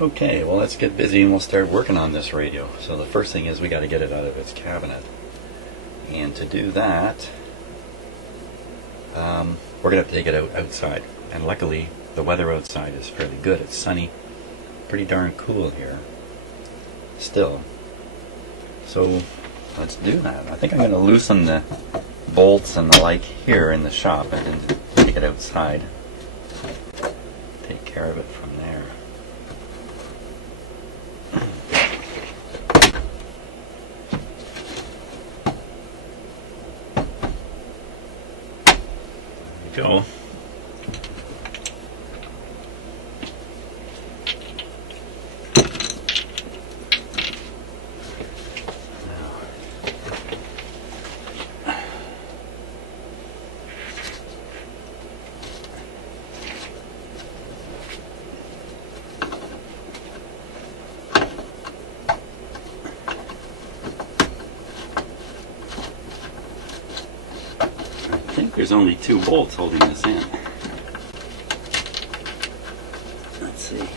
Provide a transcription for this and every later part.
Okay, well let's get busy and we'll start working on this radio. So the first thing is we got to get it out of its cabinet. And to do that, we're going to have to take it outside. And luckily, the weather outside is fairly good. It's sunny, pretty darn cool here still. So let's do that. I think I'm going to loosen the bolts and the like here in the shop and then take it outside. Take care of it from there. There we go. I think there's only 2 bolts holding this in. Let's see.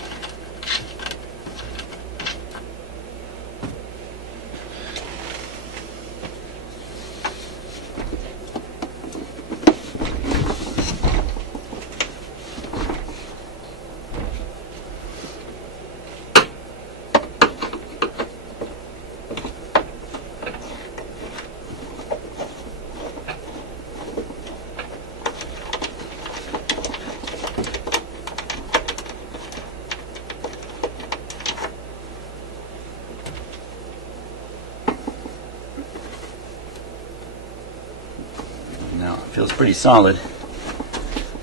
Now it feels pretty solid.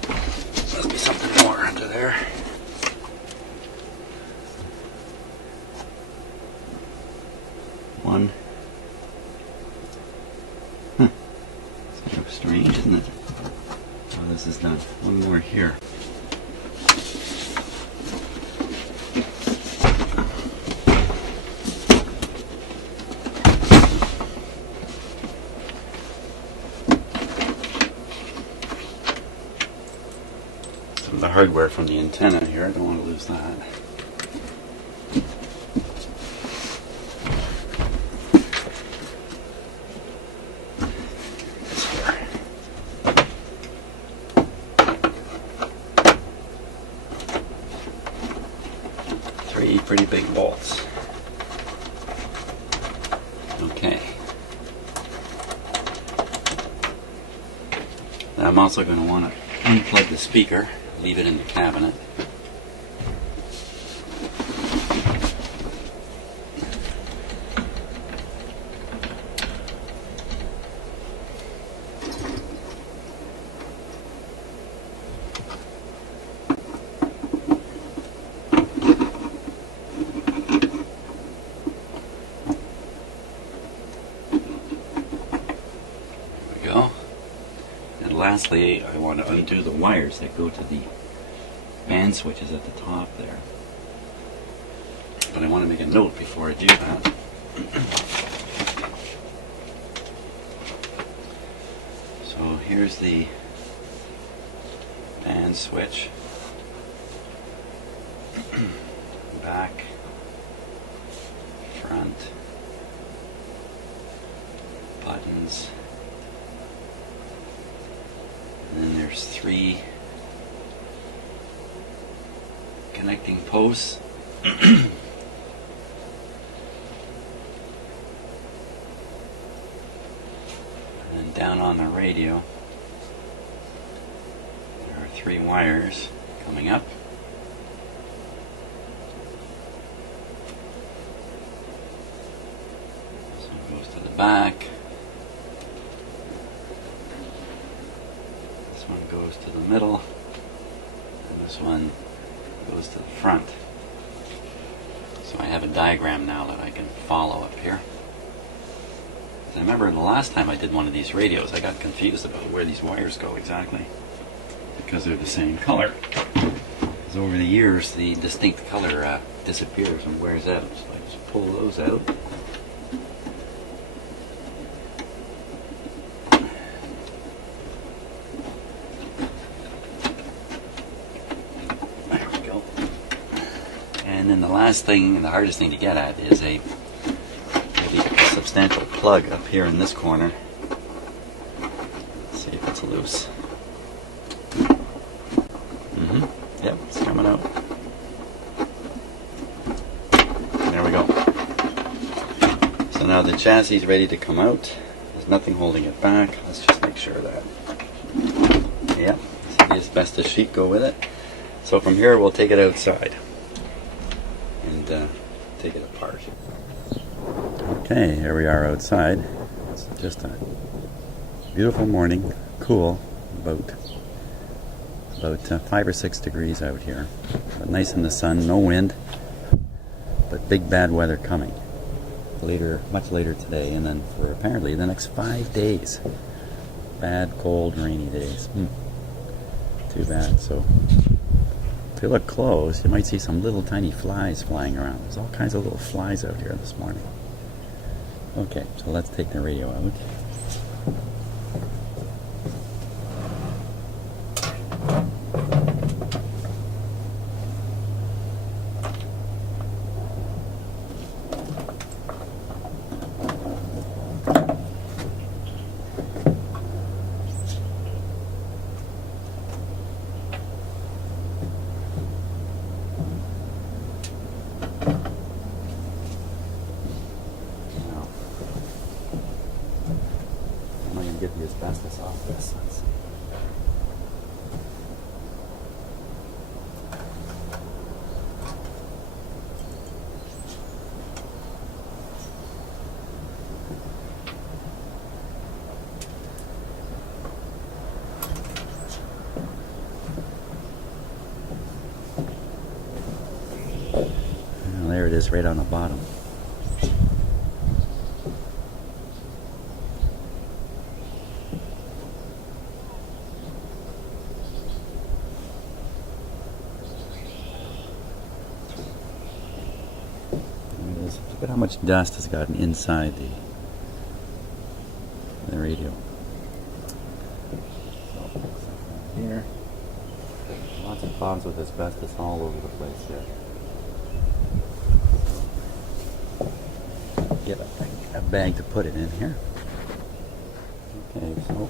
Must be something more under there. One. It's kind of strange, isn't it? Oh, this is done. One more here. The hardware from the antenna here, I don't want to lose that. This here. 3 pretty big bolts. Okay. Now I'm also going to want to unplug the speaker. Leave it in the cabinet. There we go. And lastly, I want to undo the wires that go to the band switches at the top there. But I want to make a note before I do that. So here's the band switch. Back, front, buttons. And then there's 3 connecting posts. And down on the radio there are 3 wires coming up. This one goes to the back. This one goes to the middle. And this one goes to the front. So I have a diagram now that I can follow up here. I remember the last time I did one of these radios, I got confused about where these wires go exactly, because they're the same color. Because over the years, the distinct color disappears and wears out. So I just pull those out. And then the last thing, and the hardest thing to get at, is a really substantial plug up here in this corner. Let's see if it's loose. Yep, it's coming out. There we go. So now the chassis is ready to come out. There's nothing holding it back. Let's just make sure that. Yep, so the asbestos sheet go with it. So from here we'll take it outside and take it apart. Okay, here we are outside. It's just a beautiful morning, cool, about 5 or 6 degrees out here. But nice in the sun, no wind, but big bad weather coming. Much later today, and then for apparently the next 5 days. Bad, cold, rainy days. Too bad. So if you look close, you might see some little tiny flies flying around. There's all kinds of little flies out here this morning. Okay, so let's take the radio out. Get the asbestos off this. Let's see. Well, there it is, right on the bottom. Look at how much dust has gotten inside the radio. So, here, lots of problems with asbestos all over the place here. So, get a bag to put it in here. Okay, so.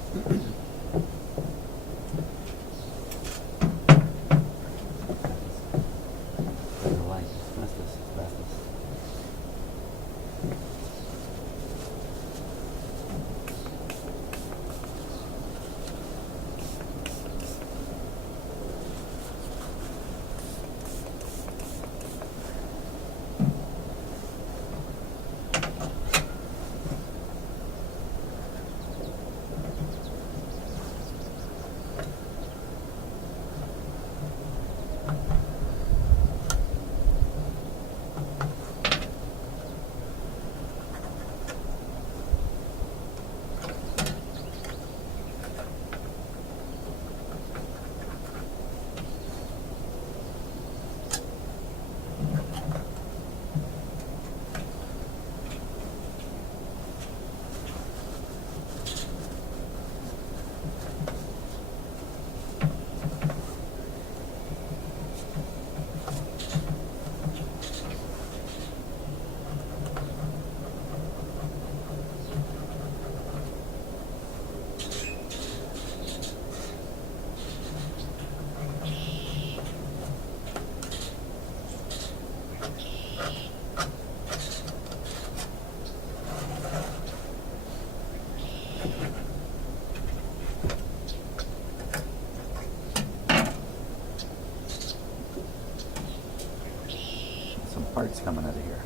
Parts coming out of here.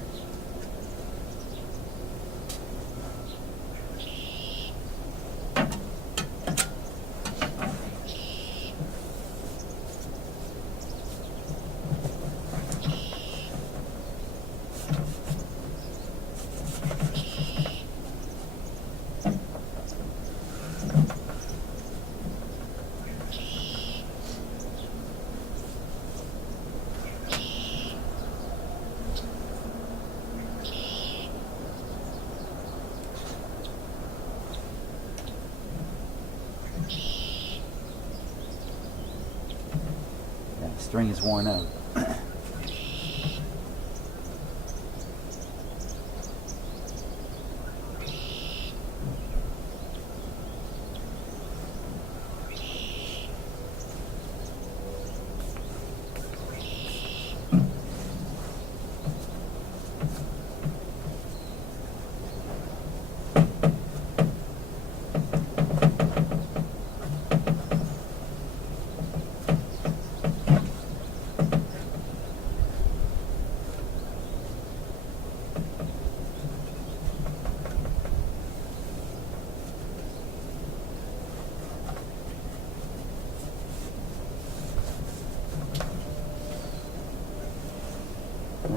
String is worn out.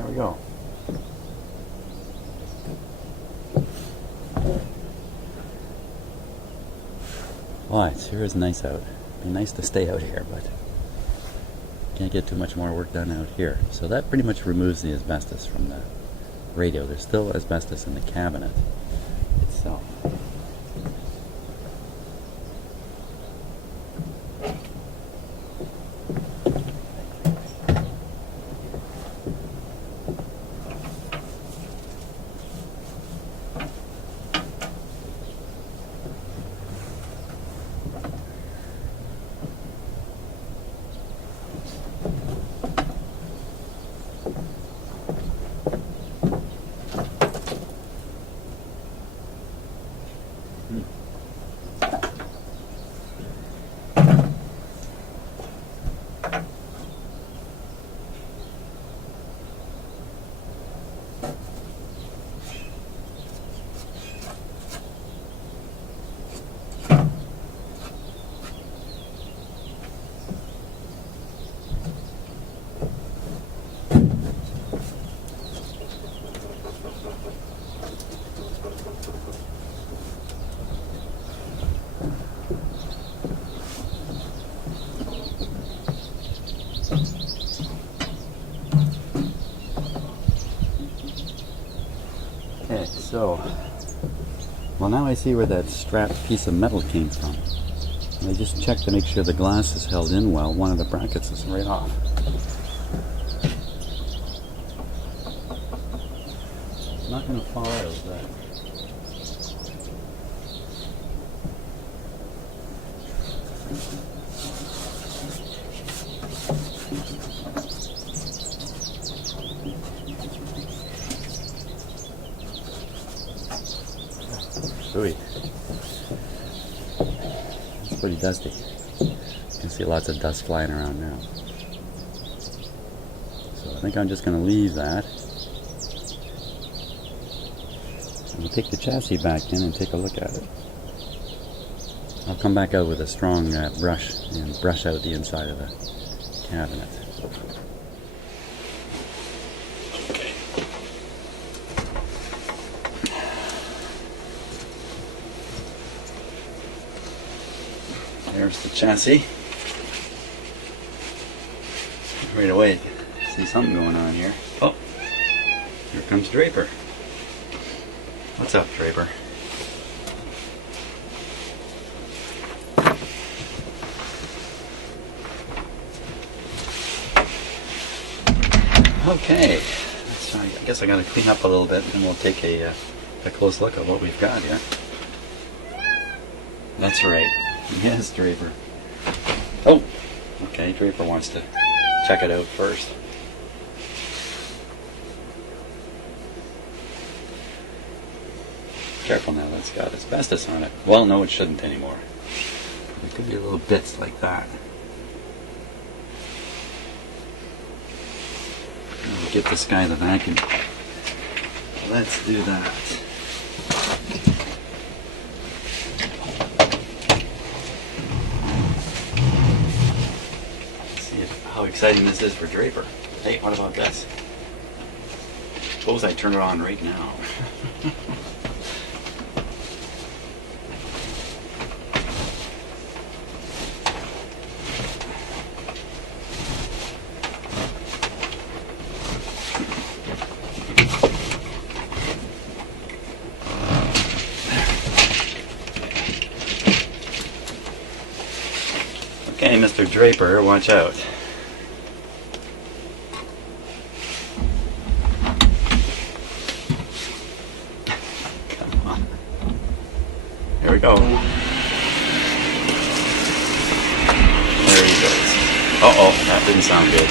we go. Well, it sure is nice out. It'd be nice to stay out here, but can't get too much more work done out here. So that pretty much removes the asbestos from the radio. There's still asbestos in the cabinet itself. Okay, so, well, now I see where that strapped piece of metal came from. And I just checked to make sure the glass is held in well. One of the brackets is right off. It's not going to fall out, is that? Sweet. It's pretty dusty. You can see lots of dust flying around now. So I think I'm just going to leave that. And we'll take the chassis back in and take a look at it. I'll come back out with a strong brush and brush out the inside of the cabinet. There's the chassis. Right away, see something going on here. Oh, here comes Draper. What's up, Draper? Okay, so I guess I got to clean up a little bit, and we'll take a close look at what we've got here. That's right. Yes, Draper. Oh, okay, Draper wants to check it out first. Careful now, that's got asbestos on it. Well, no, it shouldn't anymore. There could be little bits like that. I'll get this guy the vacuum. Let's do that. How exciting this is for Draper. Hey, what about this? Suppose I turn it on right now. Okay, Mr. Draper, watch out. Here we go. There he goes. Uh-oh, that didn't sound good.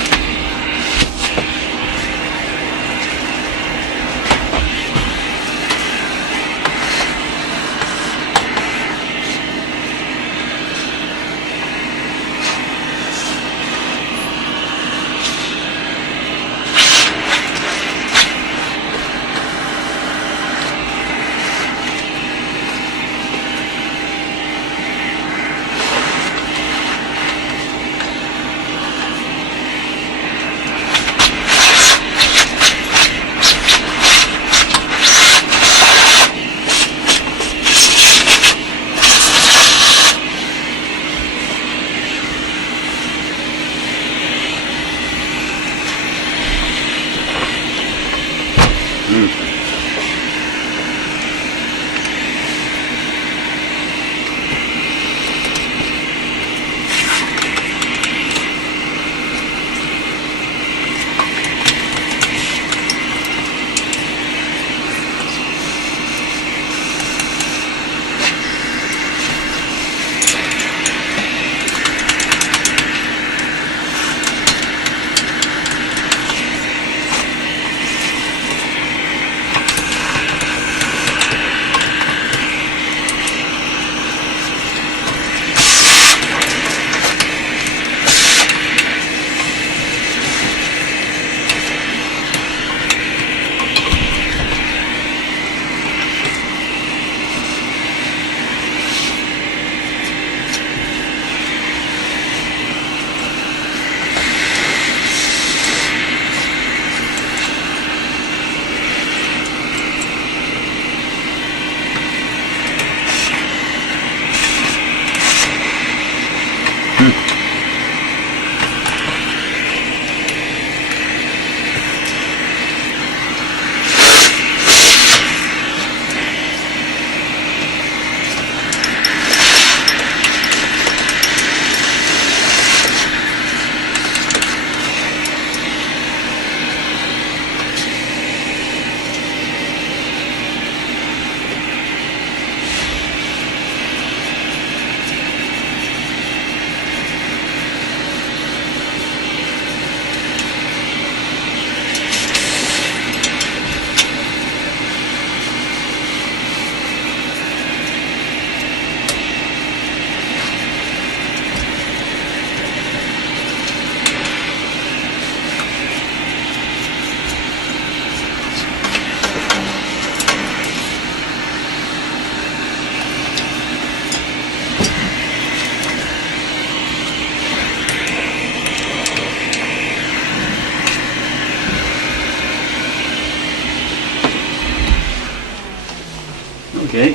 Okay,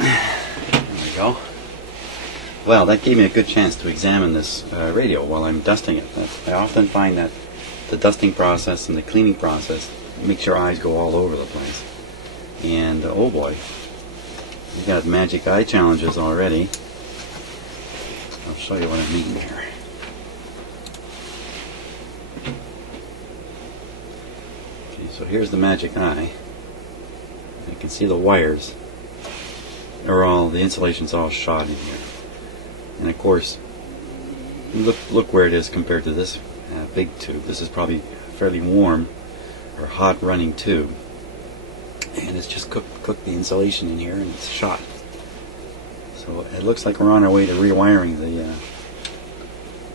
there we go. Well, that gave me a good chance to examine this radio while I'm dusting it. I often find that the dusting process and the cleaning process makes your eyes go all over the place. And oh boy, you got magic eye challenges already. I'll show you what I mean here. Okay, so here's the magic eye. You can see the wires are all, the insulation's all shot in here. And of course, look where it is compared to this big tube. This is probably fairly warm or hot running tube. And it's just cooked the insulation in here and it's shot. So it looks like we're on our way to rewiring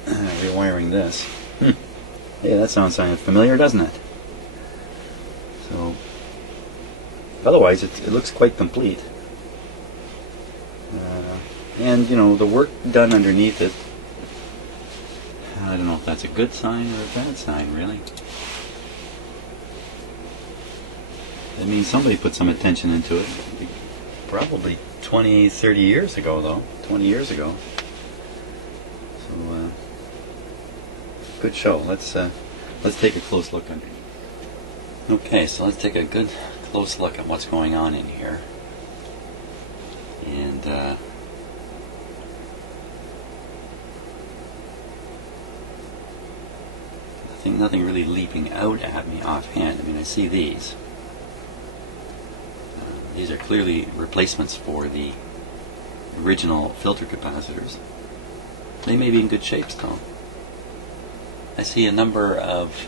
rewiring this. Hey, that sounds kind of familiar, doesn't it? So otherwise it looks quite complete. And you know, the work done underneath it, I don't know if that's a good sign or a bad sign, really. It means somebody put some attention into it. Probably 20, 30 years ago, though. 20 years ago. So, good show. Let's take a close look underneath. Okay, so let's take a good close look at what's going on in here. And nothing really leaping out at me offhand. I mean, I see these. These are clearly replacements for the original filter capacitors. They may be in good shape still. I see a number of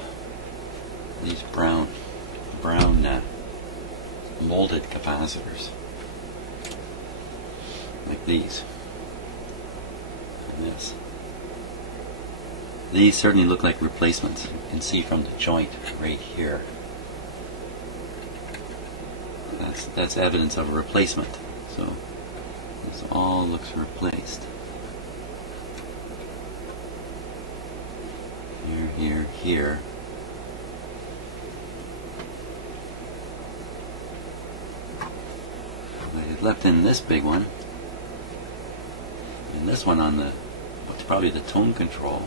these brown molded capacitors, like these and this. These certainly look like replacements. You can see from the joint right here. That's evidence of a replacement. So this all looks replaced. Here, here. I had left in this big one, and this one on the what's probably the tone control.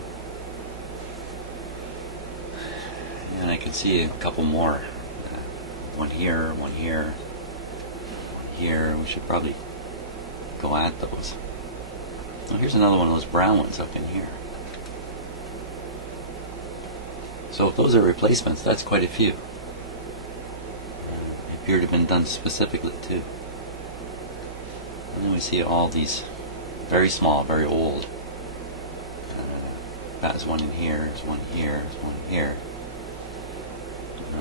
And I can see a couple more. One here, one here, one here. We should probably go at those. Oh, here's another one of those brown ones up in here. So if those are replacements, that's quite a few. They appear to have been done specifically too. And then we see all these very small, very old. There's one in here, there's one here, there's one here.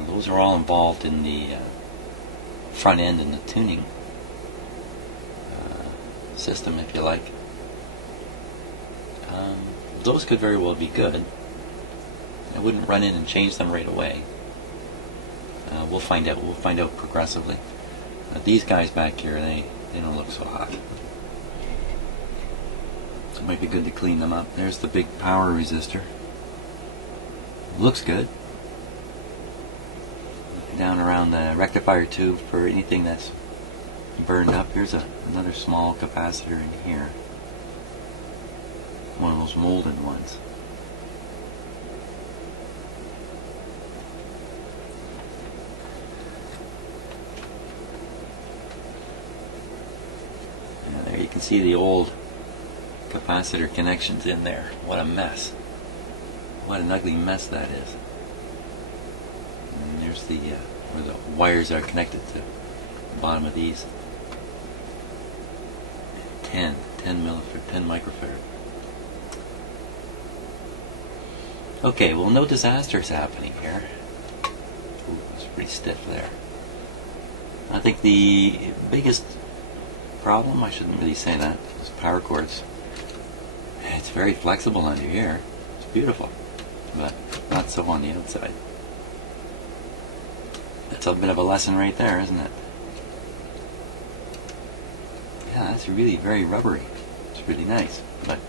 Those are all involved in the front end and the tuning system, if you like. Those could very well be good. I wouldn't run in and change them right away. We'll find out. We'll find out progressively. These guys back here, they don't look so hot. So it might be good to clean them up. There's the big power resistor. Looks good. Down around the rectifier tube for anything that's burned up. Here's another small capacitor in here. One of those molded ones. And there you can see the old capacitor connections in there. What a mess. What an ugly mess that is. And there's the where the wires are connected to the bottom of these. 10 microfarad. Okay, well, no disasters happening here. Ooh, it's pretty stiff there. I think the biggest problem, I shouldn't really say that, is power cords. It's very flexible under here. It's beautiful, but not so on the outside. That's a bit of a lesson right there, isn't it? Yeah, that's really very rubbery. It's really nice, but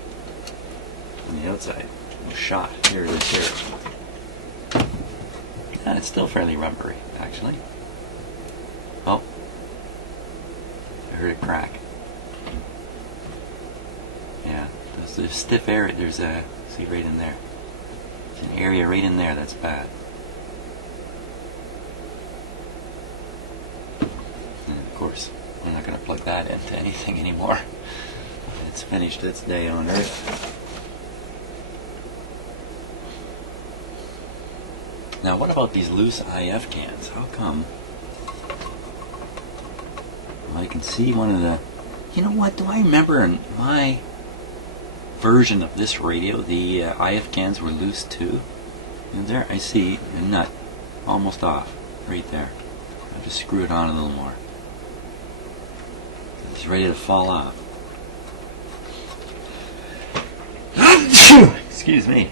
on the outside, no shot. Here it is here. Yeah, it's still fairly rubbery, actually. Oh, heard it crack. Yeah, there's stiff area. There's a, see right in there. There's an area right in there that's bad. And of course, I'm not going to plug that into anything anymore. It's finished its day on Earth. Now, what about these loose IF cans? How come? Well, I can see one of the... You know what? Do I remember in my version of this radio, the IF cans were loose too? And there I see a nut almost off right there. I'll just screw it on a little more. It's ready to fall off. Excuse me.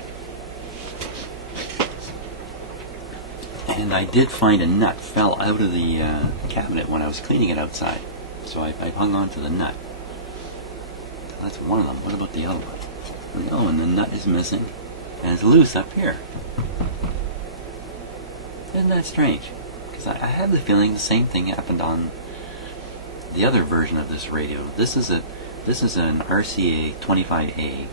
And I did find a nut fell out of the cabinet when I was cleaning it outside. So I hung on to the nut. That's one of them. What about the other one? Oh, and the nut is missing. And it's loose up here. Isn't that strange? Because I have the feeling the same thing happened on the other version of this radio. This is an RCA 25A,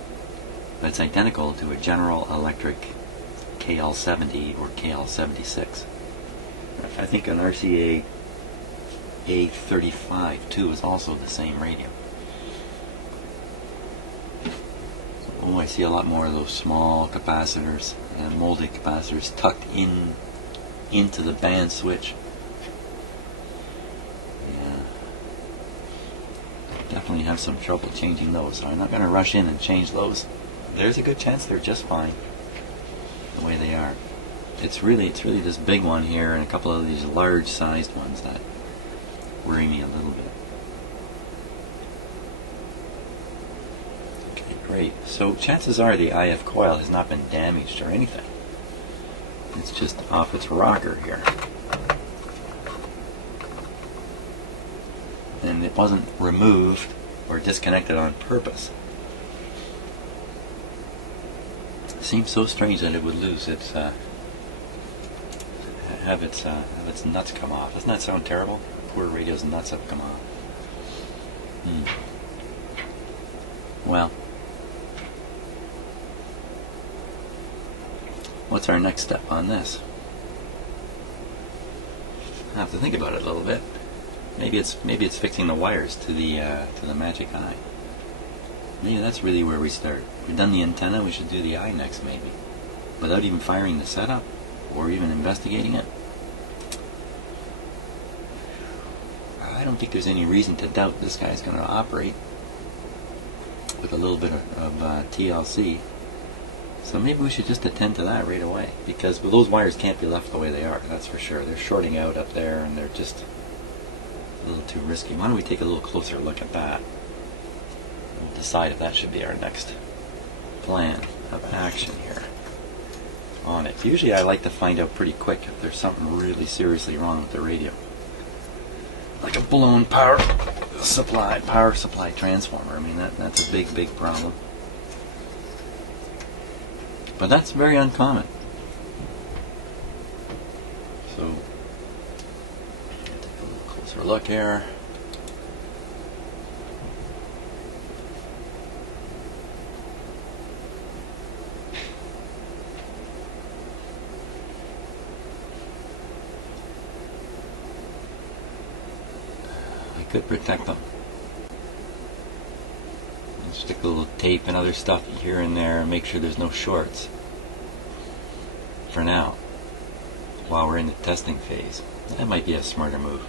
but it's identical to a General Electric KL70 or KL76. I think an RCA A25 too is also the same radio. Oh, I see a lot more of those small capacitors and molded capacitors tucked into the band switch. Yeah, definitely have some trouble changing those, so I'm not going to rush in and change those. There's a good chance they're just fine the way they are. It's really this big one here and a couple of these large sized ones that worry me a little bit. Okay, great. So chances are the IF coil has not been damaged or anything. It's just off its rocker here. And it wasn't removed or disconnected on purpose. Seems so strange that it would lose its have its nuts come off. Doesn't that sound terrible? Poor radio's nuts have come off. Well, what's our next step on this? I have to think about it a little bit. Maybe it's fixing the wires to the magic eye. Maybe that's really where we start. We've done the antenna, we should do the eye next maybe. Without even firing the setup or even investigating it. I don't think there's any reason to doubt this guy's going to operate with a little bit of TLC. So maybe we should just attend to that right away, because those wires can't be left the way they are, that's for sure. They're shorting out up there and they're just a little too risky. Why don't we take a little closer look at that? We'll decide if that should be our next plan of action here on it. Usually I like to find out pretty quick if there's something really seriously wrong with the radio. Like a blown power supply transformer. I mean, that's a big problem. But that's very uncommon. So, take a little closer look here. Could protect them. Stick a little tape and other stuff here and there and make sure there's no shorts for now while we're in the testing phase. That might be a smarter move.